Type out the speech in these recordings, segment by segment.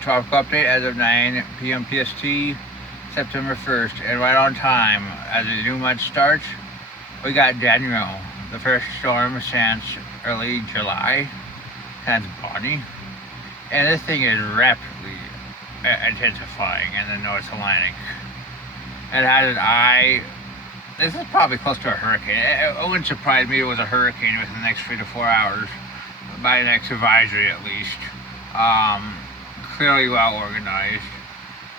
Tropical update as of 9 p.m. PST, September 1st, and right on time as the new month starts. We got Danielle, the first storm since early July, since Bonnie, and this thing is rapidly intensifying in the North Atlantic. It has an eye. This is probably close to a hurricane. It wouldn't surprise me if it was a hurricane within the next 3 to 4 hours, by the next advisory at least. Um, Clearly well organized.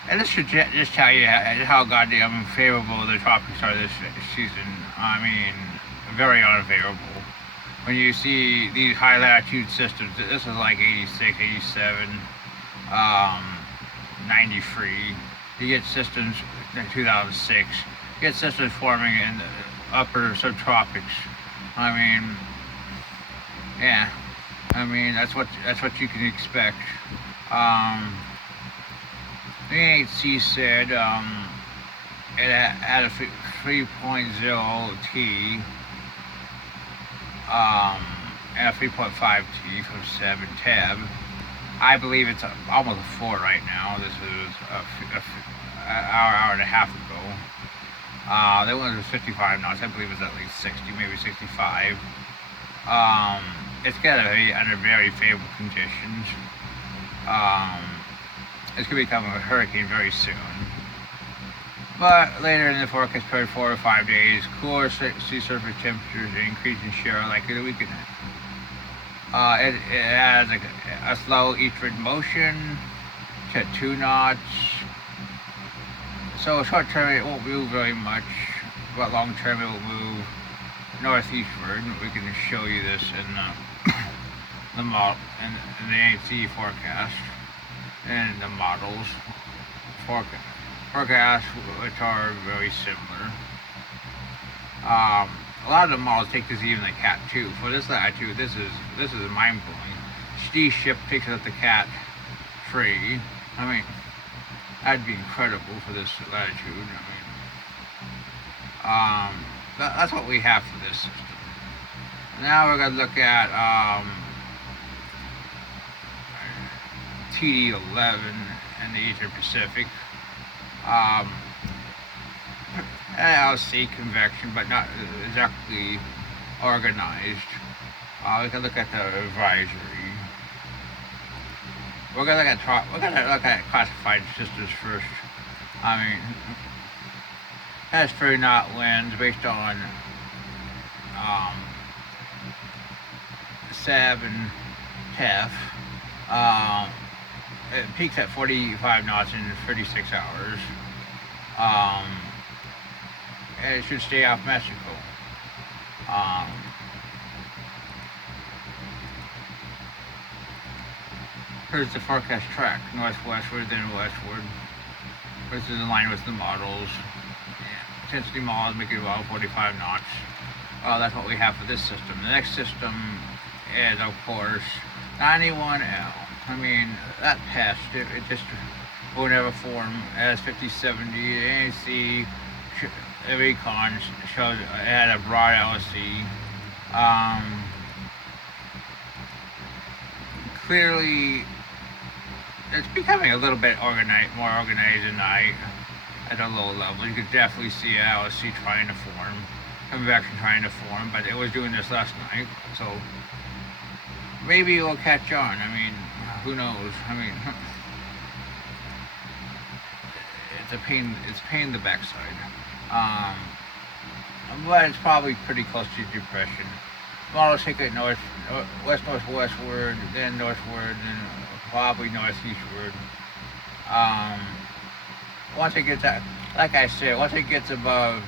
And this should just tell you how goddamn favorable the tropics are this season. I mean, very unfavorable. When you see these high latitude systems, this is like 86, 87, 93. You get systems in 2006. You get systems forming in the upper subtropics. I mean, yeah. I mean, that's what you can expect. The NHC said it had a 3.0 T and a 3.5 T from 7 tab. I believe it's almost a 4 right now. This is an hour and a half ago. That one was 55 knots. I believe it's at least 60, maybe 65. It's got to be under very favorable conditions. It's going to become a hurricane very soon. But later in the forecast period, 4 to 5 days, cooler sea surface temperatures increase in share likely the weekend. It has a slow eastward motion to 2 knots. So short term it won't move very much, but long term it will move northeastward. We can show you this in the model in the NHC forecast and the models forecasts, which are very similar. A lot of the models take this even the Cat 2. For this latitude, this is mind blowing. Steve's ship takes out the Cat 3. I mean, that'd be incredible for this latitude. I mean, that's what we have for this system. Now we're gonna look at Td11 in the Eastern Pacific. LC convection, but not exactly organized. We can look at the advisory. We're gonna look at classified systems first. I mean, has 3 knot winds based on 7 TEF. It peaks at 45 knots in 36 hours. And it should stay off Mexico. Here's the forecast track, northwestward, then westward. This is in line with the models. Intensity models make it about 45 knots. That's what we have for this system. The next system is, of course, 91L. I mean, that test, it just will never form as 5070. NAC, the recon shows it had a broad LSC. Clearly, it's becoming a little bit more organized at night at a low level. You could definitely see a LSC trying to form, convection trying to form, but it was doing this last night, so maybe it will catch on. I mean, who knows? I mean, it's a pain in the backside. But it's probably pretty close to depression. Models take it westward, then northward, then probably northeastward. Once it gets out, like I said, once it gets above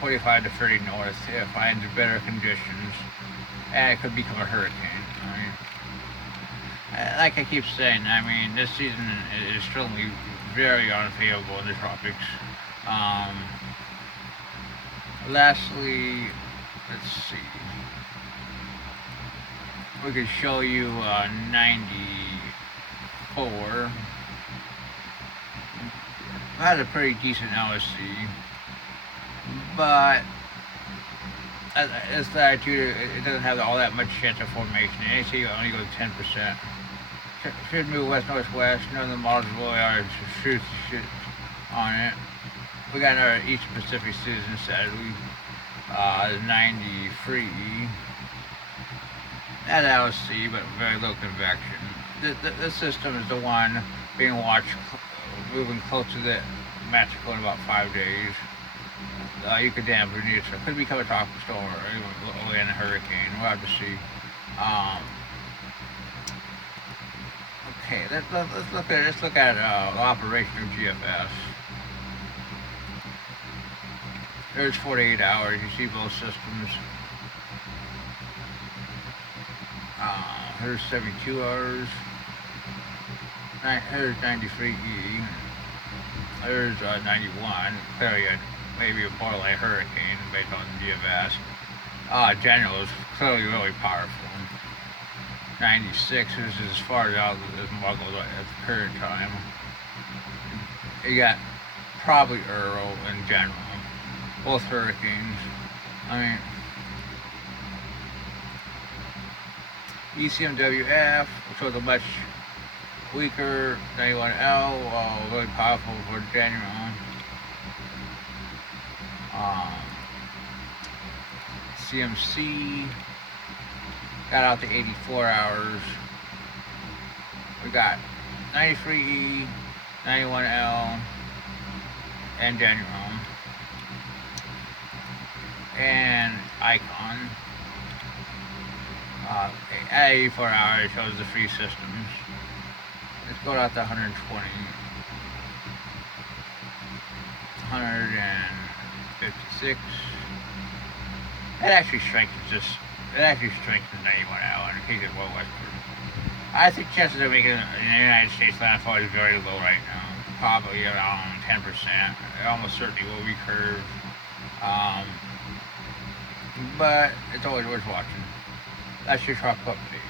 25 to 30 north, it finds better conditions, and it could become a hurricane. I mean, like I keep saying, I mean, this season is certainly very unfavorable in the tropics. Lastly, let's see. We could show you 94. That's a pretty decent LSC, but this latitude, it doesn't have all that much chance of formation. NAC only goes 10%. should move west-northwest. None of the models really are shit on it. We got our East Pacific Citizen Saturday, 93. At LC, but very low convection. This system is the one being watched, moving close to the Mexico in about 5 days. You could damn it could become a tropical storm or even a hurricane. We'll have to see. Okay, let's look at the operation of GFS. There's 48 hours. You see both systems. Here's 72 hours. Here's 93E. There's 91. Clearly, maybe a borderline hurricane based on the GFS. Danielle is clearly really powerful. 96 is as far out as Muggle at the current time. You got probably Earl in general. Both hurricanes. I mean, ECMWF, which was a much weaker 91L, really powerful for Danielle. CMC got out to 84 hours. We got 93E, 91L, and Danielle. And Icon. At 84 hours, it shows the free systems. Let's go out to 120. 156. It actually strengthens this. It actually strengthens 91 out in case it's well westward. I think chances of making the United States landfall is very low right now. Probably around 10%. It almost certainly will be curved. But it's always worth watching. That's your truck update.